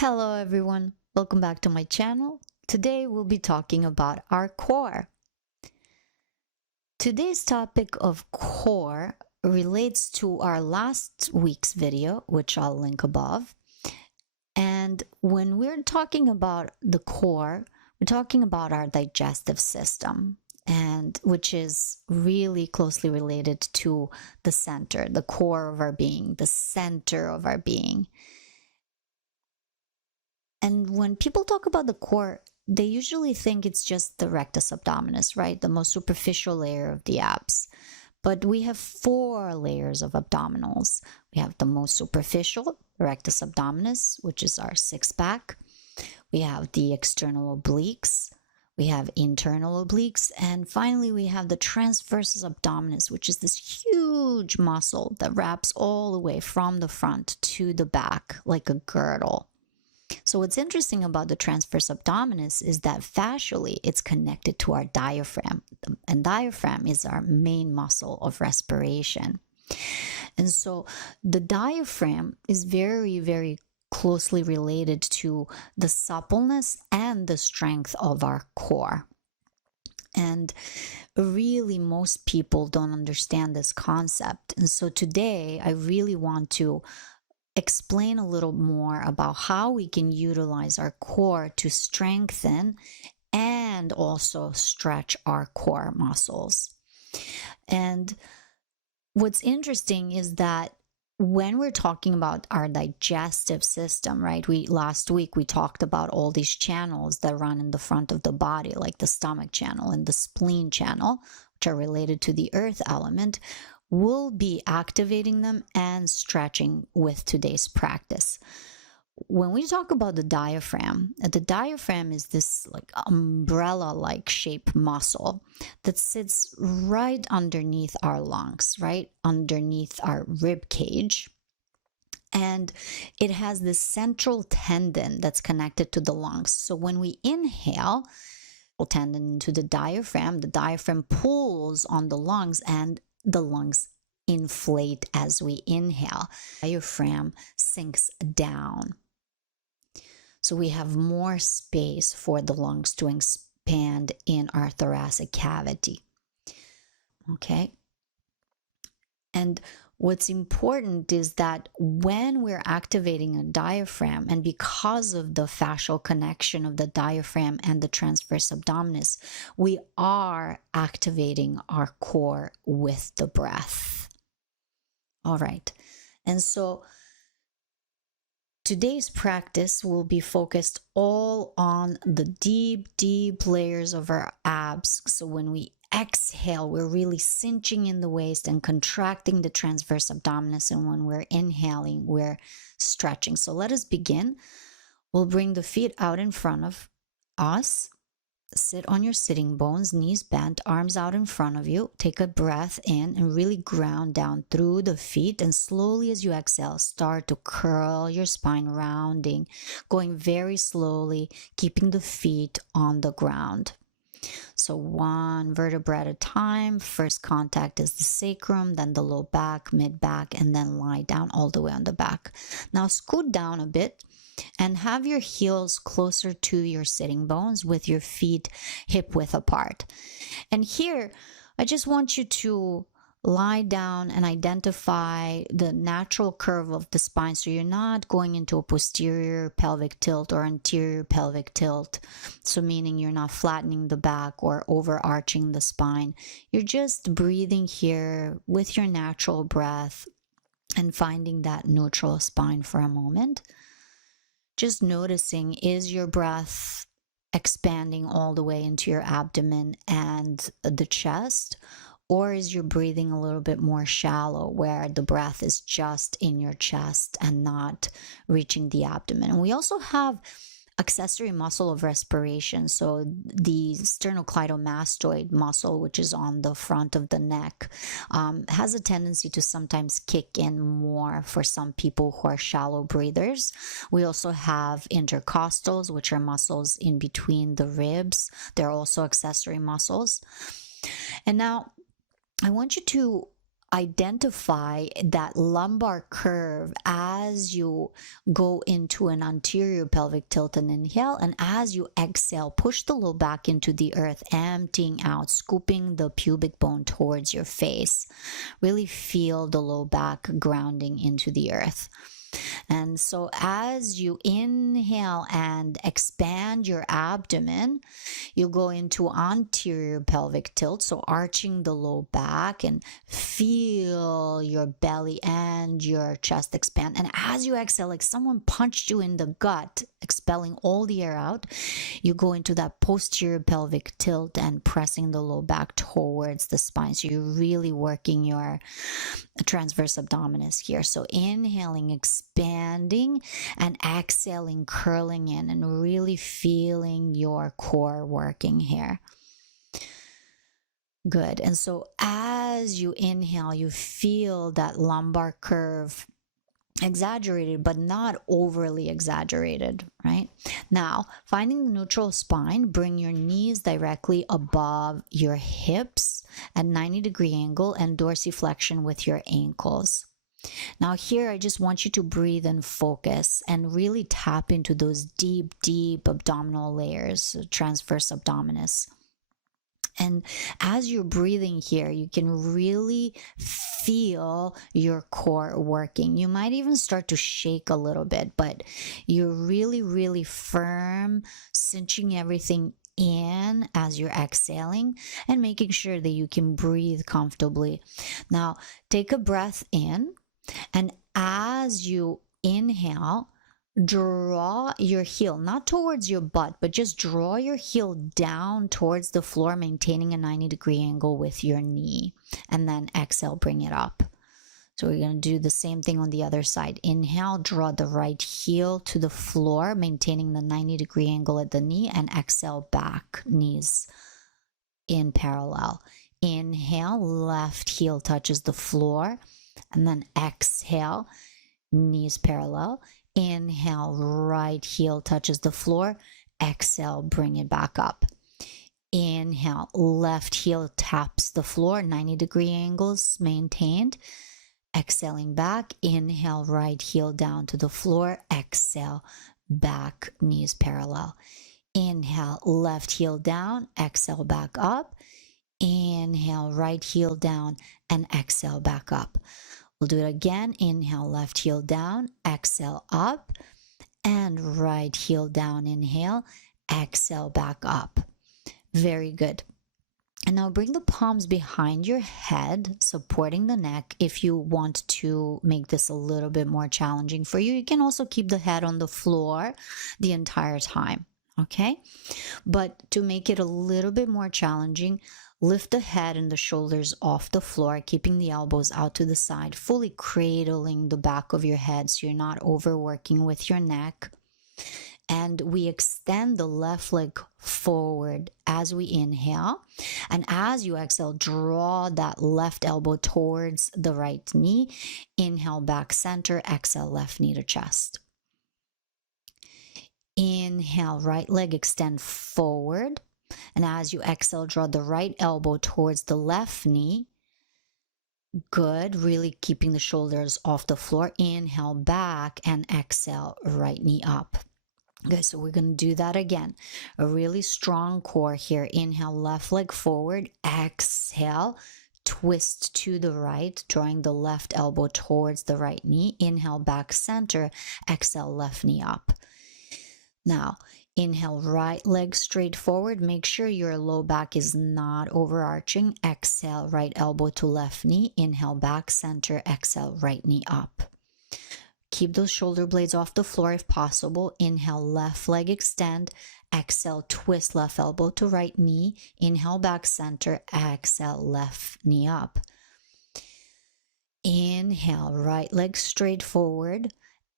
Hello everyone, welcome back to my channel. Today we'll be talking about our core. Today's topic of core relates to our last week's video, which I'll link above. And when we're talking about the core, we're talking about our digestive system, and which is really closely related to the center, the core of our being, the center of our being. And when people talk about the core, they usually think it's just the rectus abdominis, right? The most superficial layer of the abs. But we have 4 layers of abdominals. We have the most superficial, rectus abdominis, which is our six-pack. We have the external obliques. We have internal obliques. And finally, we have the transversus abdominis, which is this huge muscle that wraps all the way from the front to the back like a girdle. So what's interesting about the transversus abdominis is that fascially it's connected to our diaphragm, and diaphragm is our main muscle of respiration. And so the diaphragm is very, very closely related to the suppleness and the strength of our core. And really, most people don't understand this concept. And so today I really want to explain a little more about how we can utilize our core to strengthen and also stretch our core muscles. And what's interesting is that when we're talking about our digestive system, right? Last week we talked about all these channels that run in the front of the body, like the stomach channel and the spleen channel, which are related to the earth element. We'll be activating them and stretching with today's practice. When we talk about the diaphragm is this like umbrella-like shaped muscle that sits right underneath our lungs, right underneath our rib cage. And it has this central tendon that's connected to the lungs. So when we inhale, tendon into the diaphragm pulls on the lungs, and the lungs inflate as we inhale. Diaphragm sinks down. So we have more space for the lungs to expand in our thoracic cavity. Okay? And what's important is that when we're activating a diaphragm, and because of the fascial connection of the diaphragm and the transversus abdominis, we are activating our core with the breath. All right. And so today's practice will be focused all on the deep, deep layers of our abs. So when we exhale, we're really cinching in the waist and contracting the transversus abdominis, and when we're inhaling, we're stretching. So let us begin. We'll bring the feet out in front of us. Sit on your sitting bones, knees bent, arms out in front of you. Take a breath in and really ground down through the feet, and slowly as you exhale, start to curl your spine, rounding, going very slowly, keeping the feet on the ground. So one vertebra at a time. First contact is the sacrum, then the low back, mid back, and then lie down all the way on the back. Now scoot down a bit and have your heels closer to your sitting bones with your feet hip width apart. And here, I just want you to lie down and identify the natural curve of the spine, so you're not going into a posterior pelvic tilt or anterior pelvic tilt, so meaning you're not flattening the back or overarching the spine. You're just breathing here with your natural breath and finding that neutral spine for a moment. Just noticing, is your breath expanding all the way into your abdomen and the chest? Or is your breathing a little bit more shallow, where the breath is just in your chest and not reaching the abdomen? And we also have accessory muscle of respiration. So the sternocleidomastoid muscle, which is on the front of the neck, has a tendency to sometimes kick in more for some people who are shallow breathers. We also have intercostals, which are muscles in between the ribs. They're also accessory muscles. And now I want you to identify that lumbar curve as you go into an anterior pelvic tilt and inhale, and as you exhale, push the low back into the earth, emptying out, scooping the pubic bone towards your face. Really feel the low back grounding into the earth. And so as you inhale and expand your abdomen, you'll go into anterior pelvic tilt, so arching the low back, and feel your belly and your chest expand. And as you exhale, like someone punched you in the gut, expelling all the air out, you go into that posterior pelvic tilt and pressing the low back towards the spine. So you're really working your transversus abdominis here. So inhaling, expanding, and exhaling, curling in, and really feeling your core working here. Good. And so as you inhale, you feel that lumbar curve exaggerated, but not overly exaggerated, right? Now, finding the neutral spine, bring your knees directly above your hips at 90-degree angle and dorsiflexion with your ankles. Now here, I just want you to breathe and focus and really tap into those deep, deep abdominal layers, transversus abdominis. And as you're breathing here, you can really feel your core working. You might even start to shake a little bit, but you're really, really firm, cinching everything in as you're exhaling and making sure that you can breathe comfortably. Now, take a breath in, and as you inhale, draw your heel, not towards your butt, but just draw your heel down towards the floor, maintaining a 90-degree angle with your knee. And then exhale, bring it up. So we're going to do the same thing on the other side. Inhale, draw the right heel to the floor, maintaining the 90-degree angle at the knee, and exhale back, knees in parallel. Inhale, left heel touches the floor, and then exhale, knees parallel. Inhale, right heel touches the floor. Exhale, bring it back up. Inhale, left heel taps the floor, 90-degree angles maintained. Exhaling back. Inhale, right heel down to the floor. Exhale, back, knees parallel. Inhale, left heel down. Exhale, back up. Inhale, right heel down, and exhale, back up. We'll do it again. Inhale, left heel down, exhale up, and right heel down, inhale, exhale back up. Very good. And now bring the palms behind your head, supporting the neck. If you want to make this a little bit more challenging for you, you can also keep the head on the floor the entire time, okay? But to make it a little bit more challenging, lift the head and the shoulders off the floor, keeping the elbows out to the side, fully cradling the back of your head so you're not overworking with your neck. And we extend the left leg forward as we inhale. And as you exhale, draw that left elbow towards the right knee. Inhale, back center. Exhale, left knee to chest. Inhale, right leg extend forward. And as you exhale, draw the right elbow towards the left knee. Good. Really keeping the shoulders off the floor. Inhale back and exhale, right knee up. Okay, so we're going to do that again. A really strong core here. Inhale, left leg forward. Exhale, twist to the right, drawing the left elbow towards the right knee. Inhale, back center. Exhale, left knee up. Now, inhale, right leg straight forward. Make sure your low back is not overarching. Exhale, right elbow to left knee. Inhale, back center. Exhale, right knee up. Keep those shoulder blades off the floor if possible. Inhale, left leg extend. Exhale, twist left elbow to right knee. Inhale, back center. Exhale, left knee up. Inhale, right leg straight forward.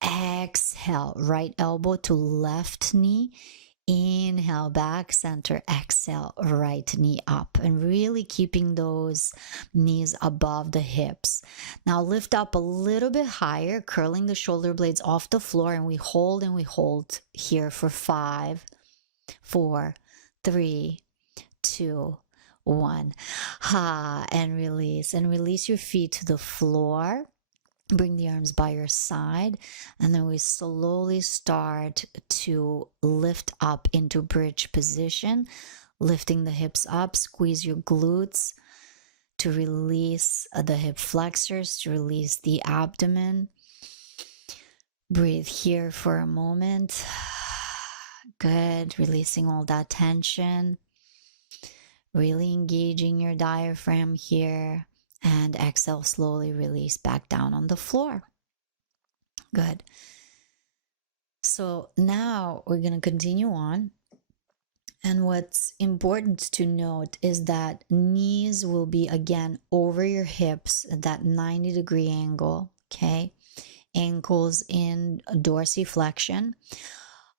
Exhale, right elbow to left knee. Inhale, back center. Exhale, right knee up. And really keeping those knees above the hips. Now lift up a little bit higher, curling the shoulder blades off the floor. And we hold here for 5, 4, 3, 2, 1. And release. And release your feet to the floor. Bring the arms by your side, and then we slowly start to lift up into bridge position, lifting the hips up. Squeeze your glutes to release the hip flexors, to release the abdomen. Breathe here for a moment. Good. Releasing all that tension. Really engaging your diaphragm here. And exhale, slowly release back down on the floor. Good. So now we're going to continue on. And what's important to note is that knees will be again over your hips at that 90-degree angle. Okay. Ankles in dorsiflexion.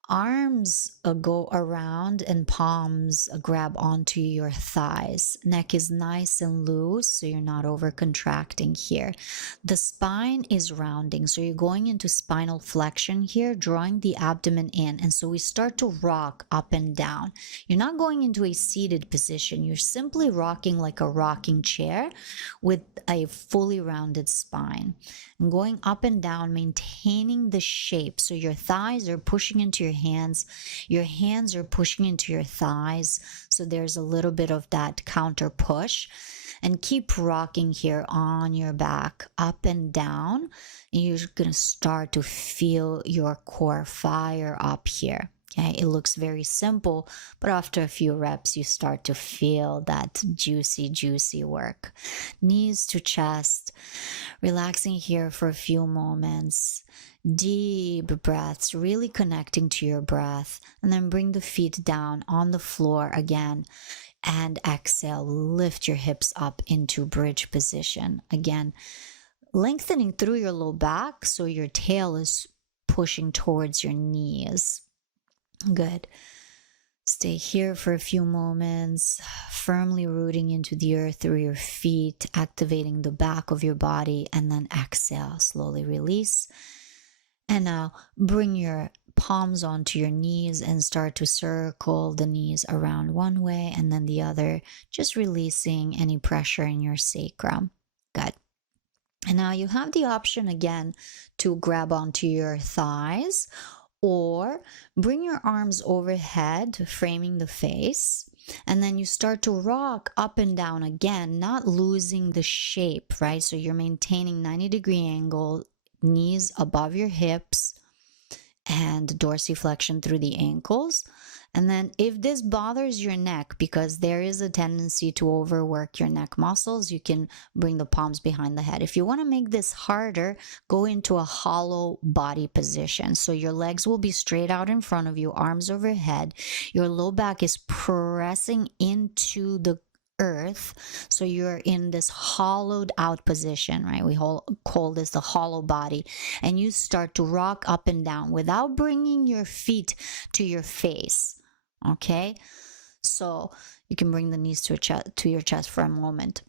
Arms go around and palms grab onto your thighs. Neck is nice and loose, so you're not over contracting here. The spine is rounding, so you're going into spinal flexion here, drawing the abdomen in. And so we start to rock up and down. You're not going into a seated position. You're simply rocking like a rocking chair with a fully rounded spine. And going up and down, maintaining the shape. So your thighs are pushing into your hands are pushing into your thighs, so there's a little bit of that counter push. And keep rocking here on your back, up and down, and you're going to start to feel your core fire up here. Okay, it looks very simple, but after a few reps, you start to feel that juicy work. Knees to chest, relaxing here for a few moments. Deep breaths, really connecting to your breath, and then bring the feet down on the floor again. And exhale, lift your hips up into bridge position. Again, lengthening through your low back so your tail is pushing towards your knees. Good. Stay here for a few moments, firmly rooting into the earth through your feet, activating the back of your body, and then exhale, slowly release. And now bring your palms onto your knees and start to circle the knees around one way and then the other, just releasing any pressure in your sacrum. Good. And now you have the option again to grab onto your thighs, or bring your arms overhead, framing the face, and then you start to rock up and down again, not losing the shape, right? So you're maintaining 90-degree angle, knees above your hips, and dorsiflexion through the ankles. And then if this bothers your neck, because there is a tendency to overwork your neck muscles, you can bring the palms behind the head. If you want to make this harder, go into a hollow body position. So your legs will be straight out in front of you, arms overhead. Your low back is pressing into the earth, so you're in this hollowed out position, right? We call this the hollow body, and you start to rock up and down without bringing your feet to your face. Okay, so you can bring the knees to your chest for a moment.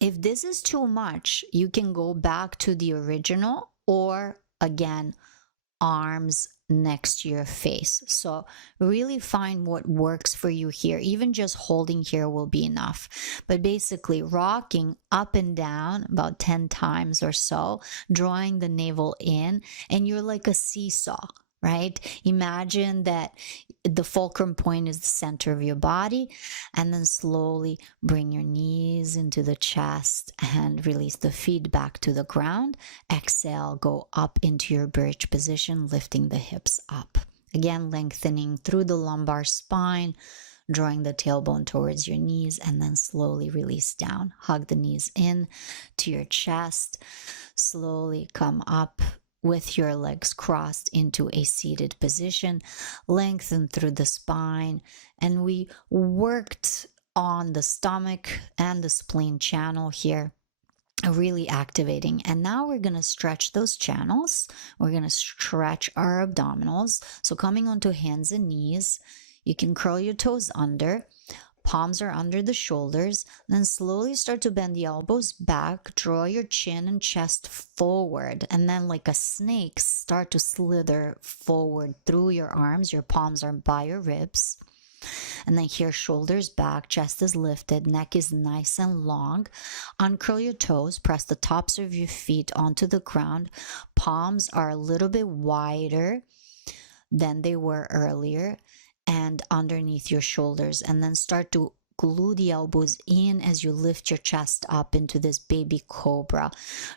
If this is too much, you can go back to the original, or again, arms next to your face. So really find what works for you here. Even just holding here will be enough. But basically rocking up and down about 10 times or so, drawing the navel in, and you're like a seesaw, right? Imagine that the fulcrum point is the center of your body, and then slowly bring your knees into the chest and release the feet back to the ground. Exhale, go up into your bridge position, lifting the hips up. Again, lengthening through the lumbar spine, drawing the tailbone towards your knees, and then slowly release down. Hug the knees in to your chest. Slowly come up with your legs crossed into a seated position. Lengthen through the spine. And we worked on the stomach and the spleen channel here, really activating. And now we're going to stretch those channels. We're going to stretch our abdominals. So coming onto hands and knees, you can curl your toes under. Palms are under the shoulders. Then slowly start to bend the elbows back. Draw your chin and chest forward. And then like a snake, start to slither forward through your arms. Your palms are by your ribs. And then here, shoulders back, chest is lifted, neck is nice and long. Uncurl your toes, press the tops of your feet onto the ground. Palms are a little bit wider than they were earlier and underneath your shoulders. And then start to glue the elbows in as you lift your chest up into this baby cobra,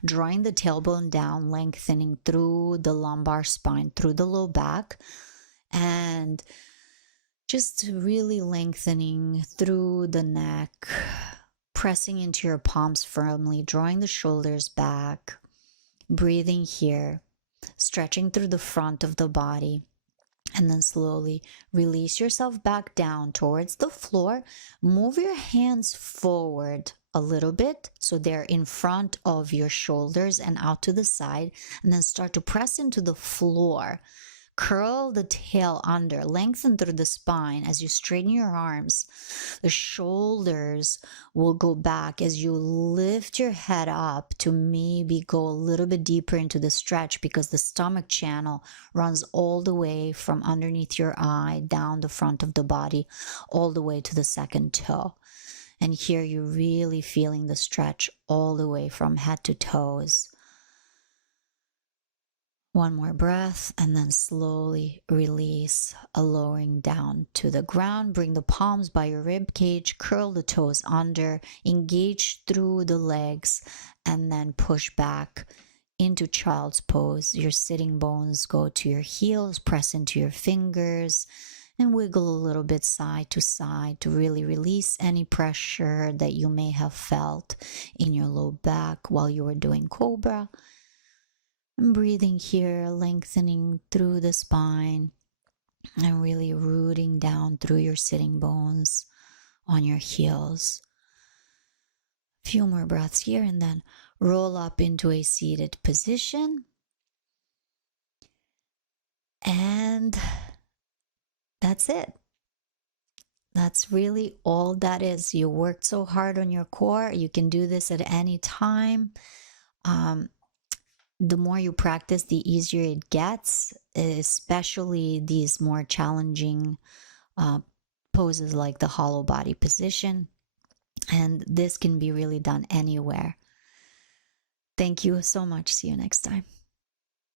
drawing the tailbone down, lengthening through the lumbar spine, through the low back, and just really lengthening through the neck, pressing into your palms firmly, drawing the shoulders back, breathing here, stretching through the front of the body. And then slowly release yourself back down towards the floor. Move your hands forward a little bit so they're in front of your shoulders and out to the side. And then start to press into the floor. Curl the tail under, lengthen through the spine as you straighten your arms. The shoulders will go back as you lift your head up to maybe go a little bit deeper into the stretch, because the stomach channel runs all the way from underneath your eye, down the front of the body, all the way to the second toe. And here you're really feeling the stretch all the way from head to toes. One more breath, and then slowly release, lowering down to the ground. Bring the palms by your rib cage, curl the toes under, engage through the legs, and then push back into child's pose. Your sitting bones go to your heels, press into your fingers, and wiggle a little bit side to really release any pressure that you may have felt in your low back while you were doing Cobra. And breathing here, lengthening through the spine and really rooting down through your sitting bones on your heels. A few more breaths here, and then roll up into a seated position. And that's it. That's really all that is. You worked so hard on your core. You can do this at any time. The more you practice, the easier it gets, especially these more challenging poses like the hollow body position. And this can be really done anywhere. Thank you so much. See you next time.